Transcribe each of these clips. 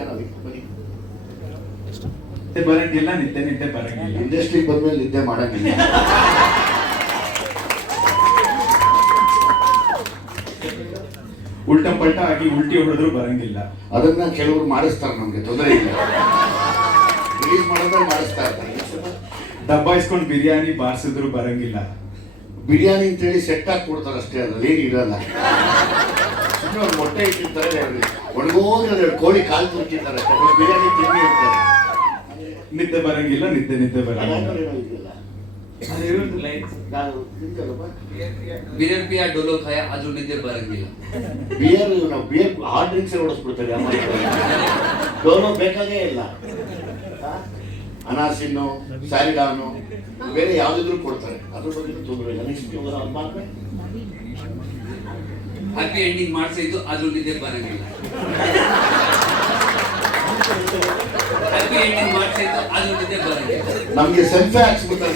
ಅದಕ್ಕೆ ಬನ್ನಿ. ನಿದ್ದೆ ಬರಂಗಿಲ್ಲ, ನಿದ್ದೆ ಬರಂಗಿಲ್ಲ. ಇಂಡಸ್ಟ್ರಿಗೆ ಬಂದ್ಮೇಲೆ ನಿದ್ದೆ ಮಾಡಂಗಿಲ್ಲ. ಉಲ್ಟಾ ಪಲ್ಟಾ ಆಗಿ ಉಲ್ಟಿ ಹೊಡೆದ್ರು ಬರಂಗಿಲ್ಲ. ಅದನ್ನ ಕೆಲವರು ಮಾಡಿಸ್ತಾರೆ, ನಮ್ಗೆ ತೊಂದರೆ ಇಲ್ಲ. ರಿಲೀಸ್ ಮಾಡಿದ್ರೆ ಮಾಡಿಸ್ತಾ ಇರ್ತಾರೆ. ದಬ್ಬಾಯಿಸ್ಕೊಂಡು ಬಿರಿಯಾನಿ ಬಾರಿಸಿದ್ರು ಬರಂಗಿಲ್ಲ. ಬಿರಿಯಾನಿ ಅಂತೇಳಿ ಸೆಟ್ ಹಾಕಿ ಕೊಡ್ತಾರೆ ಅಷ್ಟೇ, ಅದ್ರಲ್ಲಿ ಏನು ಇರಲ್ಲ. ಸುಮ್ಮನೆ ಒಂದು ಮೊಟ್ಟೆ ಇಟ್ಟಿರ್ತಾರೆ, ಒಣಗೋದ್ರೆ ಕೋಳಿ ಕಾಲು ತುರ್ಕಿರ್ತಾರೆ, ಬಿರಿಯಾನಿ ತಿಂಡಿ ಇರ್ತಾರೆ. ನಿದ್ದೆ ಬರಂಗಿಲ್ಲ, ನಿದ್ದೆ ಬರಂಗಿಲ್ಲ. ಬಿಯರ್ ಪಿಯಾ ಡೋಲೋ ಖಾಯ ಆದ್ರೂ ನಿದ್ದೆ ಬರಂಗಿಲ್ಲ. ನಾವು ಬಿಯರ್ ಹಾರ್ಡ್ ಡ್ರಿಂಕ್ಸ್ ಓಡಿಸ್ಬಿಡ್ತಾರೆ. ಡೋಲೋ ಬೇಕಾಗೇ ಇಲ್ಲ. ಅನಾಸಿನ್ನು, ಸ್ಯಾರಿಡಾನು, ಬೇರೆ ಯಾವ್ದಿದ್ರು ಕೊಡ್ತಾರೆ. ಅದ್ರ ಬಗ್ಗೆ ತೊಂದರೆ ಇಲ್ಲ. ನೆಕ್ಸ್ಟ್ ಹ್ಯಾಪಿ ಎಂಡಿಂಗ್ ಮಾಡ್ಸಿದ್ದು ಆದ್ರೂ ನಿದ್ದೆ ಬರಂಗಿಲ್ಲ. ಹ್ಯಾಪಿ ಎಂಡಿಂಗ್ ಮಾಡ್ಸಿದ್ದು ಆದ್ರೂ ನಿದ್ದೆ ಬರಂಗಿಲ್ಲ. ನಮ್ಗೆ ಸೆಲ್ಫಿ ಹಾಕ್ಸ್ಬಿಡ್ತಾರೆ.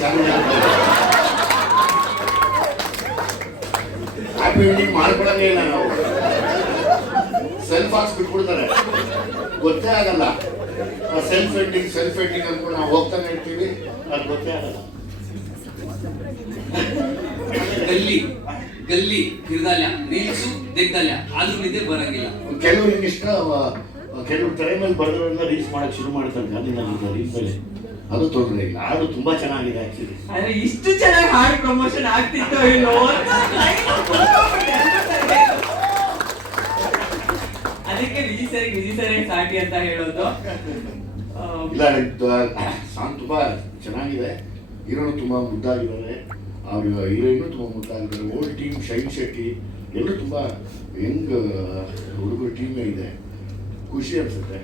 ಹ್ಯಾಪಿ ಎಂಡಿಂಗ್ ಮಾಡ್ಕೊಳಂಗೇ ಇಲ್ಲ. ನಾವು ಸೆಲ್ಫ್ ಹಾಕ್ಸ್ಬಿಟ್ಬಿಡ್ತಾರೆ, ಗೊತ್ತೇ ಆಗಲ್ಲ. ಸೆಲ್ಫ್ ಎಂಡಿಂಗ್ ಅನ್ಕೊಂಡು ನಾವು ಹೋಗ್ತಾನೆ ಇರ್ತೀವಿ, ಅದು ಗೊತ್ತೇ ಆಗಲ್ಲ. ಗಲ್ಲಿ ಹಿಡ್ದಲ್ಯ ರೀಲ್ಸು ತೆಗ್ದಲ್ಯ ಆದ್ರೂ ನಿದ್ದೆ ಬರಂಗಿಲ್ಲ. ಕೆಲವ್ರಿಗೆ ಇಷ್ಟ, ಕೆಲವ್ರು ತಲೆ ಮೇಲೆ ಬರೆದ್ರೆಲ್ಲ ರೀಲ್ಸ್ ಮಾಡಕ್ ಶುರು ಮಾಡ್ತಾರೆ. ಅಲ್ಲಿಂದ ರೀಲ್ಸ್ ಮೇಲೆ ಅದು ತೊಂದರೆ ಇಲ್ಲ. ಹಾಡು ತುಂಬಾ ಚೆನ್ನಾಗಿದೆ ಆಕ್ಚುಲಿ. ಆದ್ರೆ ಇಷ್ಟು ಚೆನ್ನಾಗಿ ಹಾಡು ಪ್ರಮೋಷನ್ ಆಗ್ತಿತ್ತು ಇಲ್ಲೋ ಅದಕ್ಕೆ ವಿಜಿ ಸರಿ ಸಾಟಿ ಅಂತ ಹೇಳೋದು. ಇಲ್ಲ, ಸಾಂಗ್ ತುಂಬಾ ಚೆನ್ನಾಗಿದೆ. ಹೀರೋನು ತುಂಬಾ ಮುದ್ದಾಗಿದ್ದಾರೆ, ಅವ್ರ ಹೀರೋಯಿನು ತುಂಬಾ ಮುದ್ದಾಗಿದ್ದಾರೆ. ಓಲ್ಡ್ ಟೀಮ್ ಶೈನ್ ಶೆಟ್ಟಿ ಎಲ್ಲರೂ ತುಂಬಾ ಯಂಗ್ ಹುಡುಗರು ಟೀಮೇ ಇದೆ. ಖುಷಿ ಅನ್ಸುತ್ತೆ.